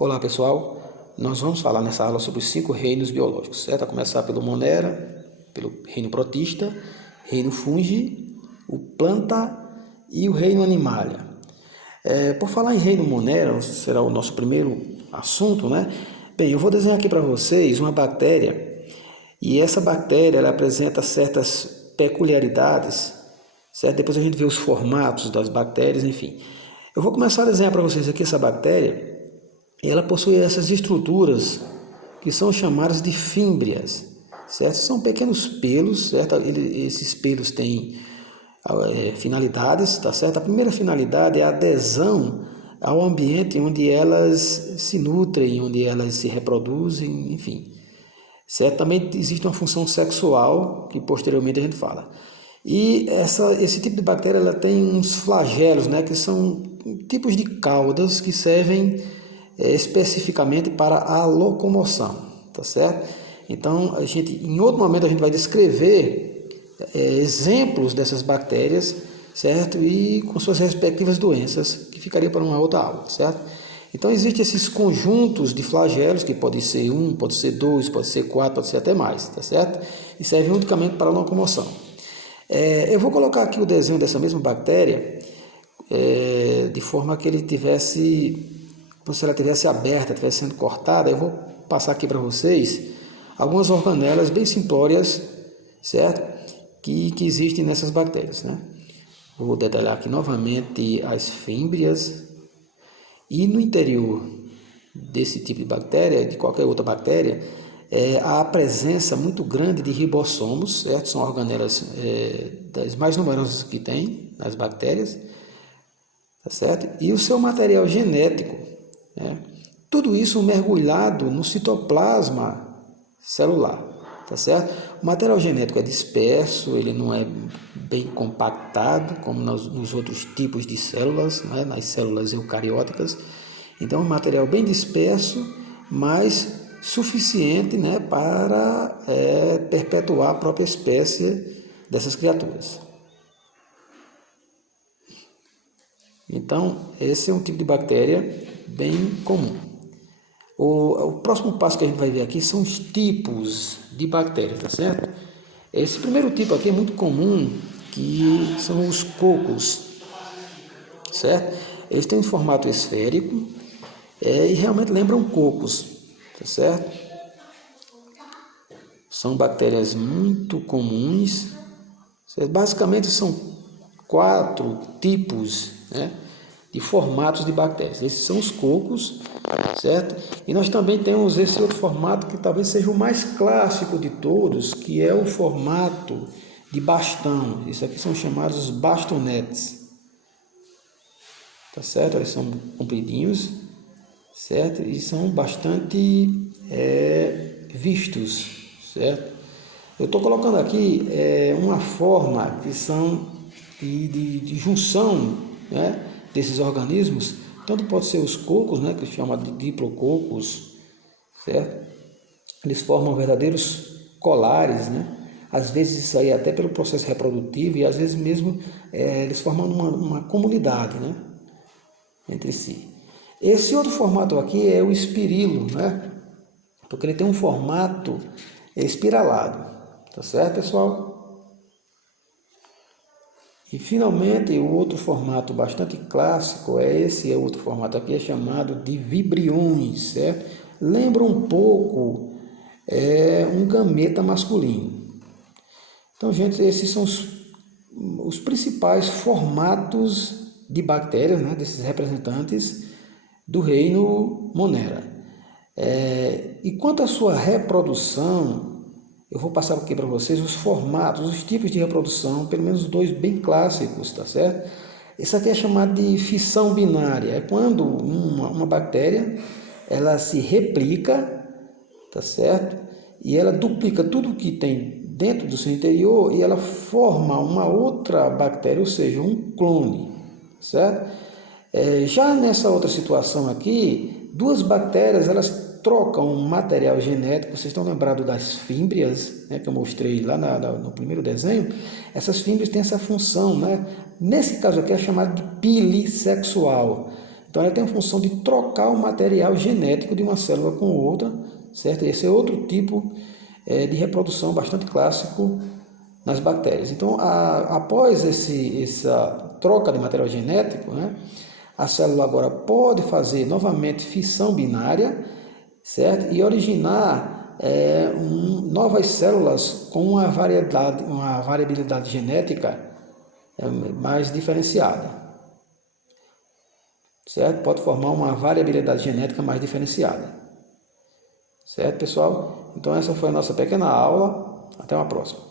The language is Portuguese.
Olá pessoal, nós vamos falar nessa aula sobre os 5 reinos biológicos, certo? A começar pelo Monera, pelo reino protista, reino fungi, o planta e o reino animalia. Por falar em reino Monera, será o nosso primeiro assunto, né? Bem, eu vou desenhar aqui para vocês uma bactéria e essa bactéria ela apresenta certas peculiaridades, certo? Depois a gente vê os formatos das bactérias, enfim. Eu vou começar a desenhar para vocês aqui essa bactéria. Ela possui essas estruturas que são chamadas de fímbrias, certo? São pequenos pelos, certo? Esses pelos têm finalidades, tá certo? A primeira finalidade é a adesão ao ambiente onde elas se nutrem, onde elas se reproduzem, enfim. Certo? Também existe uma função sexual, que posteriormente a gente fala. E esse tipo de bactéria ela tem uns flagelos, né, que são tipos de caudas que servem especificamente para a locomoção, tá certo? Então, em outro momento a gente vai descrever exemplos dessas bactérias, certo? E com suas respectivas doenças, que ficaria para uma outra aula, certo? Então, existem esses conjuntos de flagelos, que pode ser 1, pode ser 2, pode ser 4, pode ser até mais, tá certo? E servem unicamente para a locomoção. Eu vou colocar aqui o desenho dessa mesma bactéria de forma que ele tivesse, como se ela tivesse aberta, tivesse sendo cortada. Eu vou passar aqui para vocês algumas organelas bem simplórias, certo? Que existem nessas bactérias, né? Vou detalhar aqui novamente as fímbrias. E no interior desse tipo de bactéria, de qualquer outra bactéria, há a presença muito grande de ribossomos, certo? São organelas das mais numerosas que tem nas bactérias, tá certo? E o seu material genético, né? Tudo isso mergulhado no citoplasma celular, tá certo? O material genético é disperso, ele não é bem compactado como nos outros tipos de células, né? Nas células eucarióticas. Então, um material bem disperso, mas suficiente, né, para perpetuar a própria espécie dessas criaturas. Então, esse é um tipo de bactéria bem comum. O próximo passo que a gente vai ver aqui são os tipos de bactérias, tá certo? Esse primeiro tipo aqui é muito comum, que são os cocos, certo? Eles têm um formato esférico e realmente lembram cocos, tá certo? São bactérias muito comuns, certo? Basicamente são 4 tipos, né, de formatos de bactérias. Esses são os cocos, certo? E nós também temos esse outro formato que talvez seja o mais clássico de todos, que é o formato de bastão. Isso aqui são chamados bastonetes, tá certo? Eles são compridinhos, certo? E são bastante vistos, certo? Eu estou colocando aqui uma forma que são de junção, né, desses organismos. Tanto pode ser os cocos, né, que se chama de diplococos, certo? Eles formam verdadeiros colares, né? Às vezes isso aí até pelo processo reprodutivo e às vezes mesmo eles formam uma comunidade, né, entre si. Esse outro formato aqui é o espirilo, né? Porque ele tem um formato espiralado, tá certo, pessoal? E finalmente o outro formato bastante clássico esse outro formato aqui, é chamado de vibriões, certo? Lembra um pouco um gameta masculino. Então, gente, esses são os principais formatos de bactérias, né, desses representantes do reino Monera. E quanto à sua reprodução, eu vou passar aqui para vocês os formatos, os tipos de reprodução, pelo menos 2 bem clássicos, tá certo? Isso aqui é chamado de fissão binária. É quando uma bactéria ela se replica, tá certo? E ela duplica tudo que tem dentro do seu interior e ela forma uma outra bactéria, ou seja, um clone, certo? Já nessa outra situação aqui, 2 bactérias elas trocam um material genético. Vocês estão lembrados das fímbrias, né, que eu mostrei lá no primeiro desenho? Essas fímbrias têm essa função, né? Nesse caso aqui é chamado de pilissexual. Então ela tem a função de trocar o material genético de uma célula com outra, certo? Esse é outro tipo de reprodução bastante clássico nas bactérias. Então, após essa troca de material genético, né, a célula agora pode fazer novamente fissão binária, certo? E originar novas células com uma variabilidade genética mais diferenciada, certo? Pode formar uma variabilidade genética mais diferenciada, certo, pessoal? Então essa foi a nossa pequena aula. Até uma próxima.